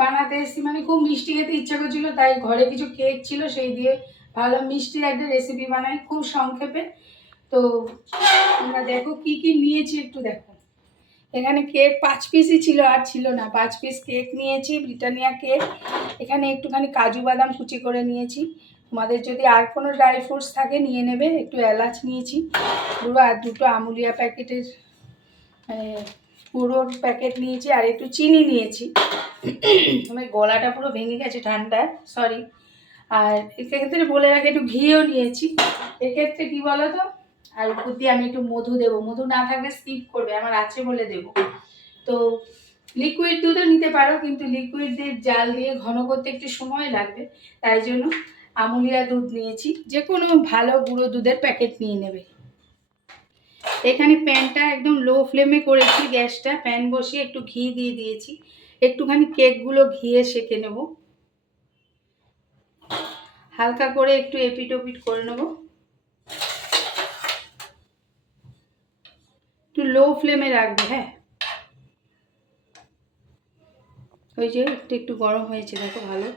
বানাতে এসেছি। মানে খুব মিষ্টি খেতে ইচ্ছা করছিল, তাই ঘরে কিছু কেক ছিল, সেই দিয়ে ভালো মিষ্টির একটা রেসিপি বানাই, খুব সংক্ষেপে। তো তোমরা দেখো কি কি নিয়েছি, একটু দেখো। এখানে কেক পাঁচ পিসই ছিল, আর ছিল না। পাঁচ পিস কেক নিয়েছি, ব্রিটানিয়া কেক এখানে একটুখানি কাজু বাদাম কুচি করে নিয়েছি। তোমাদের যদি আর কোনো ড্রাই ফ্রুটস থাকে, নিয়ে নেবে। একটু এলাচ নিয়েছি। পুরো আর দুটো আমুলিয়া প্যাকেটের পুরোর প্যাকেট নিয়েছি আর একটু চিনি নিয়েছি। আমার গলাটা পুরো ভেঙে গেছে ঠান্ডা সরি আর এক্ষেত্রে বলে রাখি, একটু ঘিও নিয়েছি। এক্ষেত্রে কী বলো তো আর উপর দিয়ে আমি একটু মধু দেবো। মধু না থাকলে স্কিপ করবে, আমার আছে বলে দেবো। তো লিকুইড দুধও নিতে পারো, কিন্তু লিকুইড দিয়ে জাল দিয়ে ঘন করতে একটু সময় লাগবে। তাই জন্য আমুলিয়া দুধ নিয়েছি। যে কোনো ভালো গুঁড়ো দুধের প্যাকেট নিয়ে নেবে। এখানে প্যানটা একদম লো ফ্লেমে করেছি, গ্যাসটা প্যান বসিয়ে একটু ঘি দিয়ে দিয়েছি। একটুখানি কেকগুলো ঘিয়ে সেঁকে নেব। হালকা করে একটু এপিট ওপিট করে নেব। একটু লো ফ্লেমে রাখবে হ্যাঁ। ওই যে একটু একটু গরম হয়েছে, দেখো ভালো।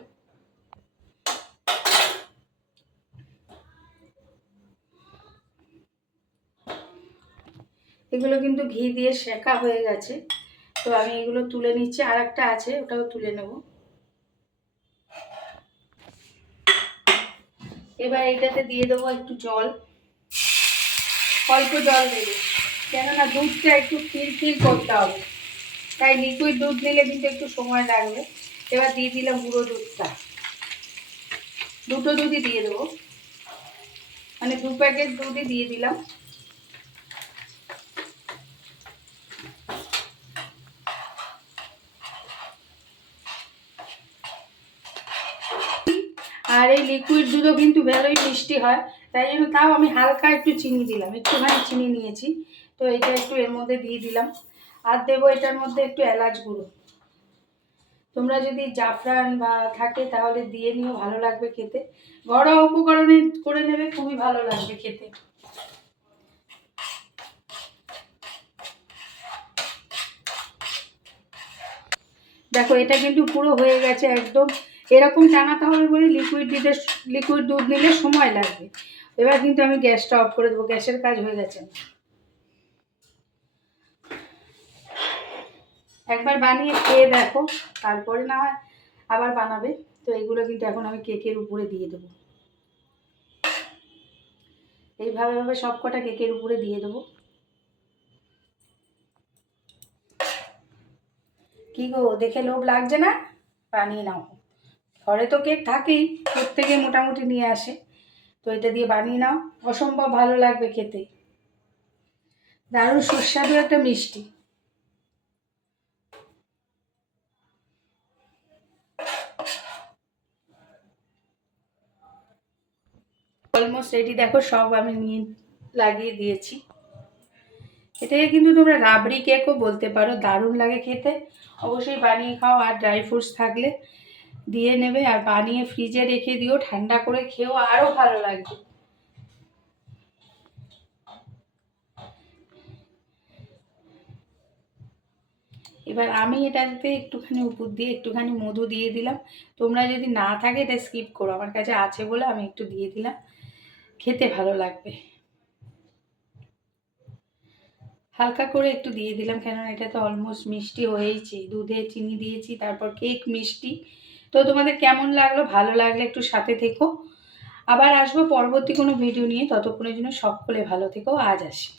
এগুলো কিন্তু ঘি দিয়ে শেখা হয়ে গেছে। তো আমি এগুলো তুলে নিচ্ছি আর একটা আছে, ওটাও তুলে নেব। এবার এটাতে দিয়ে দেবো একটু জল, অল্প জল দেবে। কেননা দুধটা একটু ফিল করতে হবে। তাই লিকুইড দুধ নিলে কিন্তু একটু সময় লাগবে। এবার দিয়ে দিলাম গুঁড়ো দুধটা। দুটো দুধই দিয়ে দেবো। মানে দু প্যাকেট দুধই দিয়ে দিলাম। আর এই লিকুইড দুধও কিন্তু ভালোই মিষ্টি হয়। তাই জন্য তাও আমি হালকা একটু চিনি দিলাম। একটুখানি চিনি নিয়েছি। তো এটা একটু এর মধ্যে দিয়ে দিলাম। আর দেবো এটার মধ্যে একটু এলাচ গুঁড়ো। তোমরা যদি জাফরান বা থাকে তাহলে দিয়ে নিও, ভালো লাগবে খেতে। ঘরোয়া উপকরণে করে নেবে, খুবই ভালো লাগবে খেতে। দেখো, এটা কিন্তু পুরো হয়ে গেছে একদম এরকম টানাতে হবে বলে লিকুইড দিতে লিকুইড দুধ নিলে সময় লাগবে। এবার কিন্তু আমি গ্যাসটা অফ করে দেবো, গ্যাসের কাজ হয়ে গেছে একবার বানিয়ে খেয়ে দেখো, তারপরে না হয় আবার বানাবে। তো এগুলো কিন্তু এখন আমি কেকের উপরে দিয়ে দেবো। এইভাবে ভাবে সব কটা কেকের উপরে দিয়ে দেবো। কি গো, দেখে লোভ লাগছে না? বানিয়ে নাও। ঘরে তো কেক থাকেই, প্রত্যেকে মোটামুটি নিয়ে আসে। তো এটা দিয়ে বানিয়ে নাও, অসম্ভব ভালো লাগবে খেতে। দারুণ সুস্বাদু একটা মিষ্টি। অলমোস্ট রেডি, দেখো সব আমি নিয়ে লাগিয়ে দিয়েছি। এটাকে কিন্তু তোমরা রাবড়ি কেকও বলতে পারো, দারুণ লাগে খেতে। অবশ্যই বানিয়ে খাও, আর ড্রাই ফ্রুটস থাকলে। দিয়ে নেবে আর বানিয়ে ফ্রিজে রেখে দিও, ঠান্ডা করে খেয়েও আরও ভালো লাগবে। এবার আমি এটাতে একটুখানি উপর দিয়ে একটুখানি মধু দিয়ে দিলাম। তোমরা যদি না থাকে এটা স্কিপ করো, আমার কাছে আছে বলে আমি একটু দিয়ে দিলাম। খেতে ভালো লাগবে। হালকা করে একটু দিয়ে দিলাম, কেননা এটা তো অলমোস্ট মিষ্টি হয়েইছে। দুধে চিনি দিয়েছি, তারপর কেক মিষ্টি। তো তোমাদের কেমন লাগল? ভালো লাগলে একটু সাথে থেকো। আবার আসব পরবর্তী কোনো ভিডিও নিয়ে। ততক্ষণের জন্য সকলে ভালো থেকো। আজ আসি।